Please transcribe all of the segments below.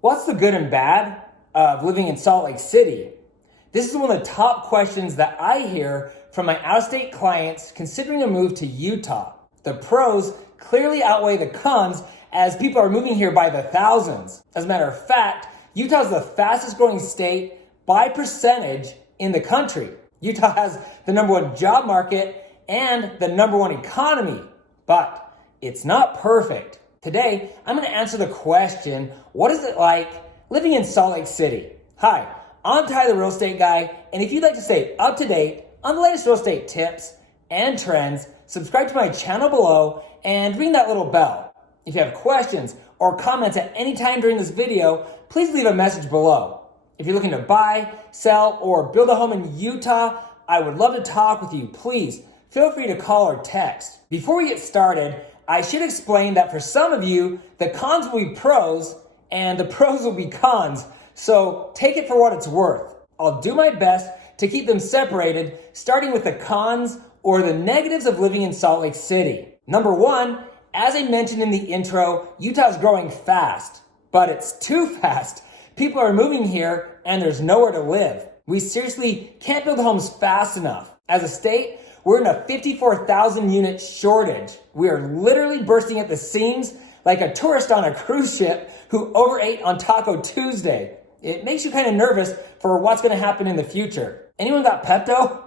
What's the good and bad of living in Salt Lake City? This is one of the top questions that I hear from my out-of-state clients considering a move to Utah. The pros clearly outweigh the cons as people are moving here by the thousands. As a matter of fact, Utah is the fastest growing state by percentage in the country. Utah has the #1 job market and the #1 economy, but it's not perfect. Today, I'm going to answer the question, what is it like living in Salt Lake City? Hi, I'm Ty the Real Estate Guy, and if you'd like to stay up to date on the latest real estate tips and trends, subscribe to my channel below and ring that little bell. If you have questions or comments at any time during this video, please leave a message below. If you're looking to buy, sell, or build a home in Utah, I would love to talk with you. Please feel free to call or text. Before we get started, I should explain that for some of you, the cons will be pros and the pros will be cons. So take it for what it's worth. I'll do my best to keep them separated, starting with the cons or the negatives of living in Salt Lake City. Number one, as I mentioned in the intro, Utah is growing fast, but it's too fast. People are moving here and there's nowhere to live. We seriously can't build homes fast enough. As a state, we're in a 54,000 unit shortage. We are literally bursting at the seams like a tourist on a cruise ship who overate on Taco Tuesday. It makes you kind of nervous for what's going to happen in the future. Anyone got Pepto?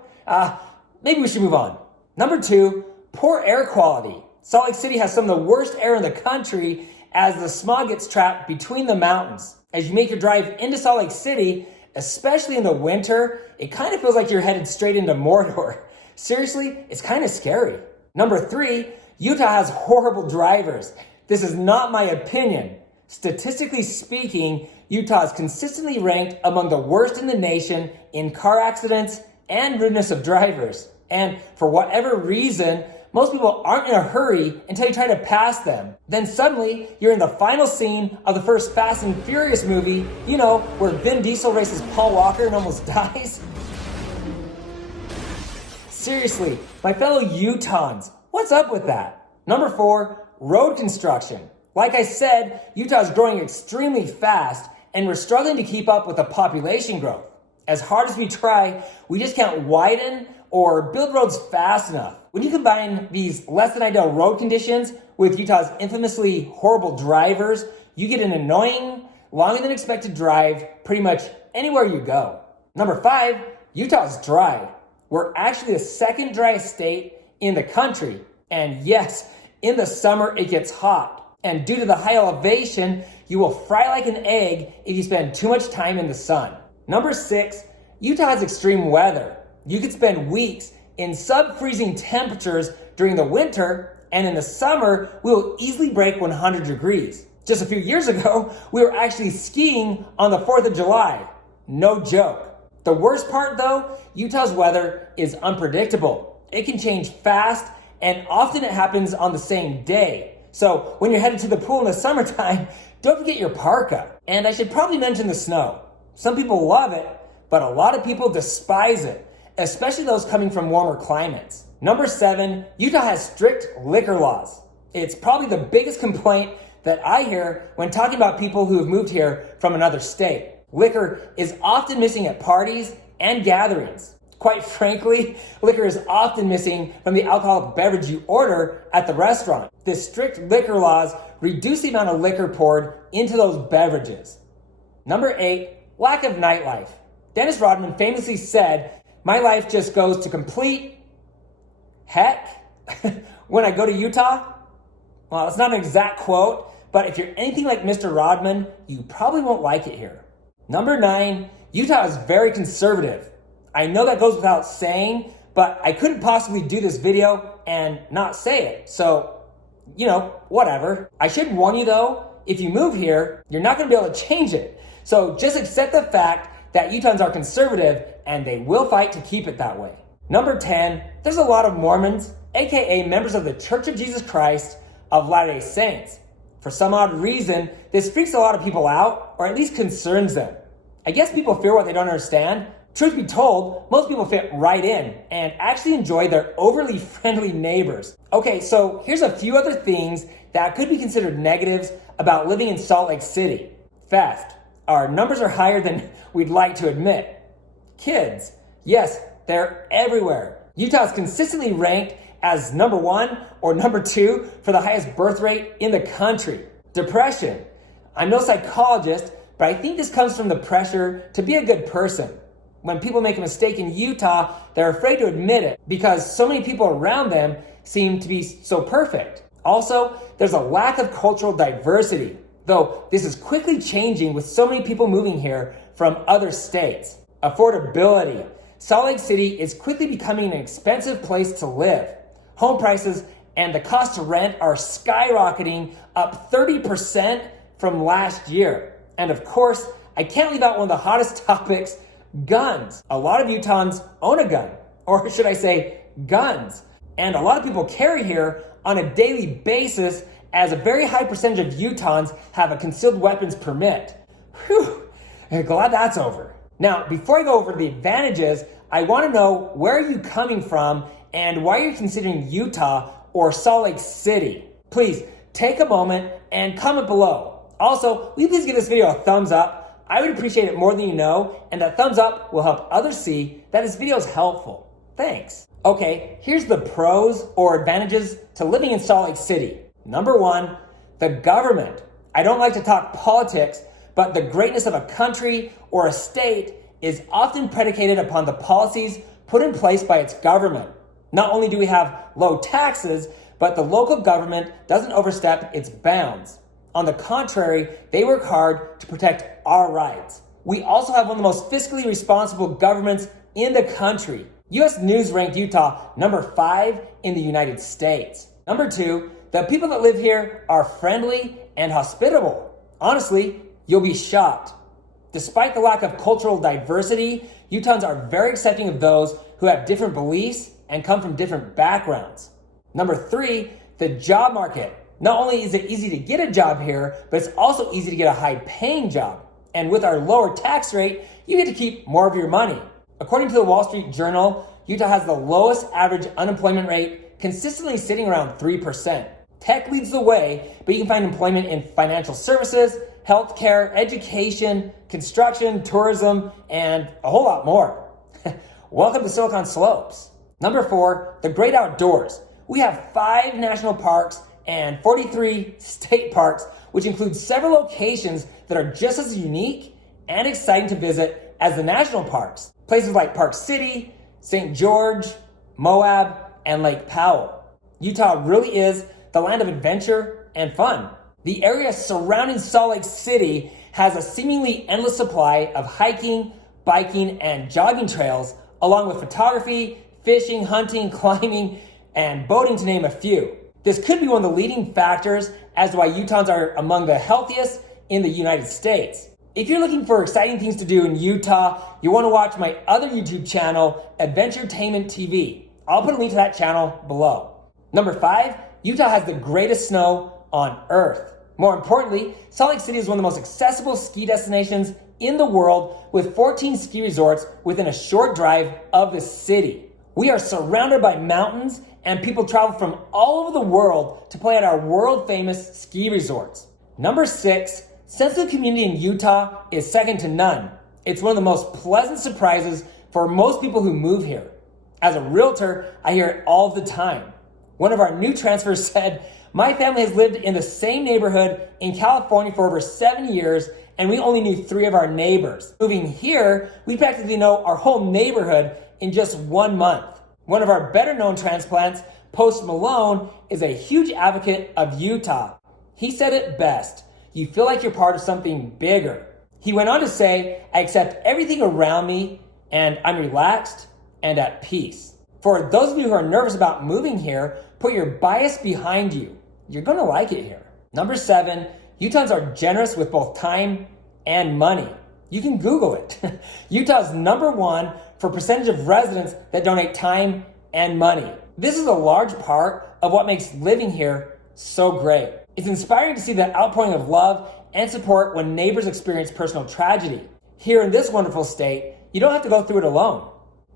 Maybe we should move on. Number two, poor air quality. Salt Lake City has some of the worst air in the country as the smog gets trapped between the mountains. As you make your drive into Salt Lake City, especially in the winter, it kind of feels like you're headed straight into Mordor. Seriously, it's kind of scary. Number three, Utah has horrible drivers. This is not my opinion. Statistically speaking, Utah is consistently ranked among the worst in the nation in car accidents and rudeness of drivers. And for whatever reason, most people aren't in a hurry until you try to pass them. Then suddenly, you're in the final scene of the first Fast and Furious movie, you know, where Vin Diesel races Paul Walker and almost dies. Seriously, my fellow Utahns, what's up with that? Number four, road construction. Like I said, Utah is growing extremely fast and we're struggling to keep up with the population growth. As hard as we try, we just can't widen or build roads fast enough. When you combine these less than ideal road conditions with Utah's infamously horrible drivers, you get an annoying, longer than expected drive pretty much anywhere you go. Number five, Utah is dry. We're actually the second driest state in the country. And yes, in the summer it gets hot. And due to the high elevation, you will fry like an egg if you spend too much time in the sun. Number six, Utah has extreme weather. You could spend weeks in sub-freezing temperatures during the winter, and in the summer, we will easily break 100 degrees. Just a few years ago, we were actually skiing on the 4th of July. No joke. The worst part though, Utah's weather is unpredictable. It can change fast and often it happens on the same day. So when you're headed to the pool in the summertime, don't forget your parka. And I should probably mention the snow. Some people love it, but a lot of people despise it, especially those coming from warmer climates. Number seven, Utah has strict liquor laws. It's probably the biggest complaint that I hear when talking about people who have moved here from another state. Liquor is often missing at parties and gatherings. Quite frankly, liquor is often missing from the alcoholic beverage you order at the restaurant. The strict liquor laws reduce the amount of liquor poured into those beverages. Number eight, lack of nightlife. Dennis Rodman famously said, "My life just goes to complete heck when I go to Utah." Well, it's not an exact quote, but if you're anything like Mr. Rodman, you probably won't like it here. Number nine, Utah is very conservative. I know that goes without saying, but I couldn't possibly do this video and not say it. So, whatever. I should warn you though, if you move here, you're not gonna be able to change it. So just accept the fact that Utahns are conservative and they will fight to keep it that way. Number 10, there's a lot of Mormons, AKA members of the Church of Jesus Christ of Latter-day Saints. For some odd reason, this freaks a lot of people out, or at least concerns them. I guess people fear what they don't understand. Truth be told, most people fit right in and actually enjoy their overly friendly neighbors. Okay, so here's a few other things that could be considered negatives about living in Salt Lake City. Theft. Our numbers are higher than we'd like to admit. Kids. Yes, they're everywhere. Utah is consistently ranked as number 1 or number 2 for the highest birth rate in the country. Depression. I'm no psychologist, but I think this comes from the pressure to be a good person. When people make a mistake in Utah, they're afraid to admit it because so many people around them seem to be so perfect. Also, there's a lack of cultural diversity, though this is quickly changing with so many people moving here from other states. Affordability. Salt Lake City is quickly becoming an expensive place to live. Home prices and the cost to rent are skyrocketing, up 30% from last year. And of course, I can't leave out one of the hottest topics, guns. A lot of Utahns own a gun, or should I say guns. And a lot of people carry here on a daily basis, as a very high percentage of Utahns have a concealed weapons permit. Whew, glad that's over. Now, before I go over the advantages, I want to know where are you coming from and why you're considering Utah or Salt Lake City. Please take a moment and comment below. Also, will you please give this video a thumbs up? I would appreciate it more than you know, and that thumbs up will help others see that this video is helpful. Thanks. Okay, here's the pros or advantages to living in Salt Lake City. Number 1, the government. I don't like to talk politics, but the greatness of a country or a state is often predicated upon the policies put in place by its government. Not only do we have low taxes, but the local government doesn't overstep its bounds. On the contrary, they work hard to protect our rights. We also have one of the most fiscally responsible governments in the country. US News ranked Utah number 5 in the United States. Number 2, the people that live here are friendly and hospitable. Honestly, you'll be shocked. Despite the lack of cultural diversity, Utahns are very accepting of those who have different beliefs and come from different backgrounds. Number 3, the job market. Not only is it easy to get a job here, but it's also easy to get a high-paying job. And with our lower tax rate, you get to keep more of your money. According to the Wall Street Journal, Utah has the lowest average unemployment rate, consistently sitting around 3%. Tech leads the way, but you can find employment in financial services, healthcare, education, construction, tourism, and a whole lot more. Welcome to Silicon Slopes. Number 4, the great outdoors. We have 5 national parks and 43 state parks, which include several locations that are just as unique and exciting to visit as the national parks. Places like Park City, St. George, Moab, and Lake Powell. Utah really is the land of adventure and fun. The area surrounding Salt Lake City has a seemingly endless supply of hiking, biking, and jogging trails, along with photography, fishing, hunting, climbing, and boating, to name a few. This could be one of the leading factors as to why Utahns are among the healthiest in the United States. If you're looking for exciting things to do in Utah, you want to watch my other YouTube channel, Adventuretainment TV. I'll put a link to that channel below. Number 5, Utah has the greatest snow on earth. More importantly, Salt Lake City is one of the most accessible ski destinations in the world, with 14 ski resorts within a short drive of the city. We are surrounded by mountains, and people travel from all over the world to play at our world-famous ski resorts. Number 6, sense of community in Utah is second to none. It's one of the most pleasant surprises for most people who move here. As a realtor, I hear it all the time. One of our new transfers said, "My family has lived in the same neighborhood in California for over 7 years, and we only knew 3 of our neighbors. Moving here, we practically know our whole neighborhood in just 1 month." One of our better known transplants, Post Malone, is a huge advocate of Utah. He said it best: "You feel like you're part of something bigger." He went on to say, "I accept everything around me, and I'm relaxed and at peace." For those of you who are nervous about moving here, put your bias behind you. You're gonna like it here. Number 7, Utahns are generous with both time and money. You can Google it. Utah's number 1 for percentage of residents that donate time and money. This is a large part of what makes living here so great. It's inspiring to see the outpouring of love and support when neighbors experience personal tragedy. Here in this wonderful state, you don't have to go through it alone.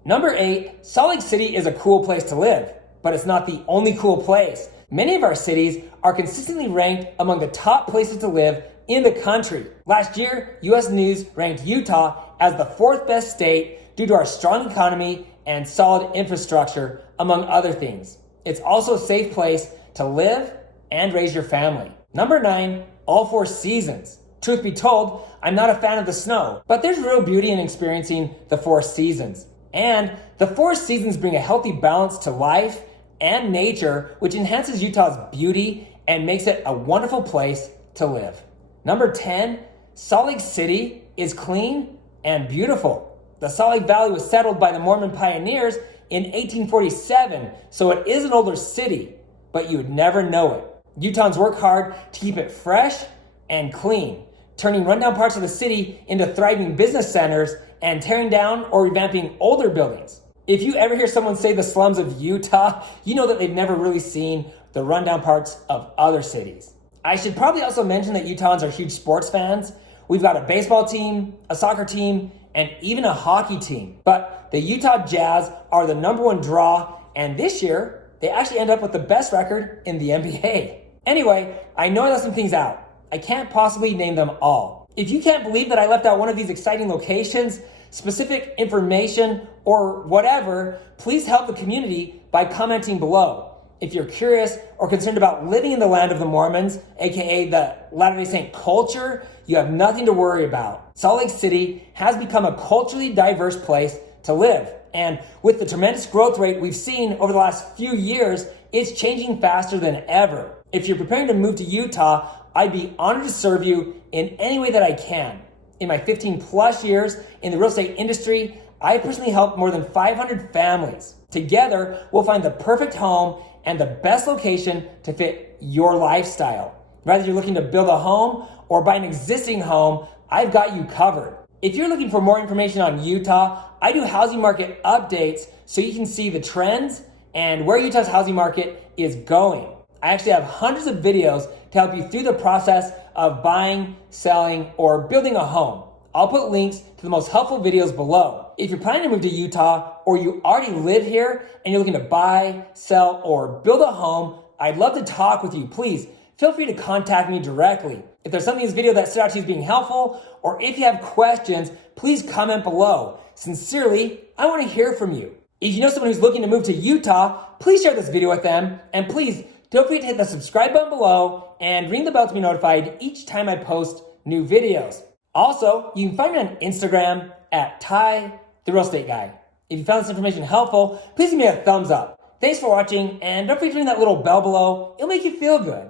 Number 8, Salt Lake City is a cool place to live, but it's not the only cool place. Many of our cities are consistently ranked among the top places to live in the country. Last year, US News ranked Utah as the 4th best state due to our strong economy and solid infrastructure, among other things. It's also a safe place to live and raise your family. Number 9, all 4 seasons. Truth be told, I'm not a fan of the snow, but there's real beauty in experiencing the 4 seasons. And the 4 seasons bring a healthy balance to life and nature, which enhances Utah's beauty and makes it a wonderful place to live. Number 10, Salt Lake City is clean and beautiful. The Salt Lake Valley was settled by the Mormon pioneers in 1847, so it is an older city, but you would never know it. Utahns work hard to keep it fresh and clean, turning rundown parts of the city into thriving business centers and tearing down or revamping older buildings. If you ever hear someone say the slums of Utah, you know that they've never really seen the rundown parts of other cities. I should probably also mention that Utahns are huge sports fans. We've got a baseball team, a soccer team, and even a hockey team. But the Utah Jazz are the number 1 draw, and this year, they actually end up with the best record in the NBA. Anyway, I know I left some things out. I can't possibly name them all. If you can't believe that I left out one of these exciting locations, specific information, or whatever, please help the community by commenting below. If you're curious or concerned about living in the land of the Mormons, aka the Latter-day Saint culture, you have nothing to worry about. Salt Lake City has become a culturally diverse place to live. And with the tremendous growth rate we've seen over the last few years, it's changing faster than ever. If you're preparing to move to Utah, I'd be honored to serve you in any way that I can. In my 15 plus years in the real estate industry, I personally helped more than 500 families. Together, we'll find the perfect home and the best location to fit your lifestyle. Whether you're looking to build a home or buy an existing home, I've got you covered. If you're looking for more information on Utah, I do housing market updates so you can see the trends and where Utah's housing market is going. I actually have hundreds of videos to help you through the process of buying, selling, or building a home. I'll put links to the most helpful videos below. If you're planning to move to Utah or you already live here and you're looking to buy, sell, or build a home, I'd love to talk with you. Please feel free to contact me directly. If there's something in this video that stood out to you as being helpful, or if you have questions, please comment below. Sincerely, I want to hear from you. If you know someone who's looking to move to Utah, please share this video with them, and please feel free to hit the subscribe button below and ring the bell to be notified each time I post new videos. Also, you can find me on Instagram at Ty, the Real Estate Guy. If you found this information helpful, please give me a thumbs up. Thanks for watching, and don't forget to ring that little bell below. It'll make you feel good.